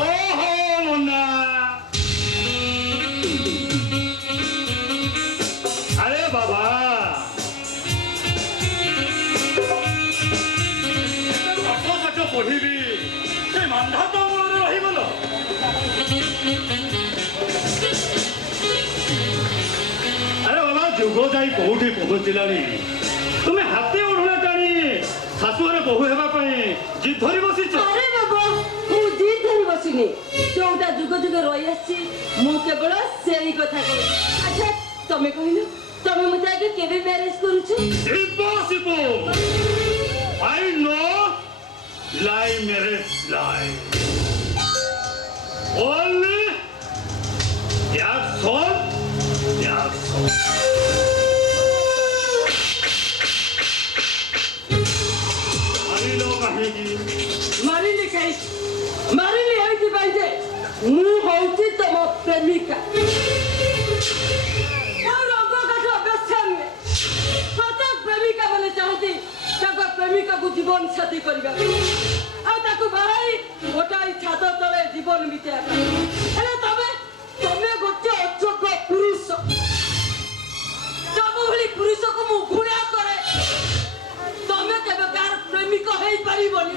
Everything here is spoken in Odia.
ଓହୋ ମୁନା আরে বাবা পাঠ পাঠ পড়িবি সে মান্ধা তো মূଳରେ ରହିଗଲ আরে বাবা যুগ যাই কোଉଠି ପହଞ୍ଚିଲାଣି তুমি হাতে ওড়না টাଣି ଶାଶୁଘରେ ବୋହୂ ହେବା ପାଇଁ ଜିଦ୍ ଧରି ବସିଛ আরে বাবা ମୁଁ ଜିଦ୍ ଧରି ବସିନି ଯୋଉଟା ଯୁଗ ଯୁଗ ରହି ଆସିଛି ମୁଁ କେବଳ ସେଇ କଥା କହୁଛି ଆଚ୍ଛା ତମେ କହିଲ ତମେ ମତେ ଆଗେ କେବେ ମ୍ୟାରେଜ କରୁଛ Impossible! I know lie marriage lie. Only Jackson. ମାରିଲ କାହିଁକି ମାରିଲି କାହିଁକି ମାରିଲି ଏଇଥିପାଇଁ ଯେ ମୁଁ ହଉଛି ତମ ପ୍ରେମିକା ପ୍ରେମିକାକୁ ଜୀବନ ସାଥୀ କରିବା ଆଉ ତାକୁ ବାହାଇ ଗୋଟାଏ ଛାତ ତଳେ ଜୀବନ ବିତେଇବା ପାଇଁ ହେଲେ ତମେ ଗୋଟେ ଅଯୋଗ୍ୟ ପୁରୁଷ ସବୁଭଳି ପୁରୁଷକୁ ମୁଁ ଘୃଣା କରେ ତମେ କେବେ କାହାର ପ୍ରେମିକ ହେଇପାରିବନି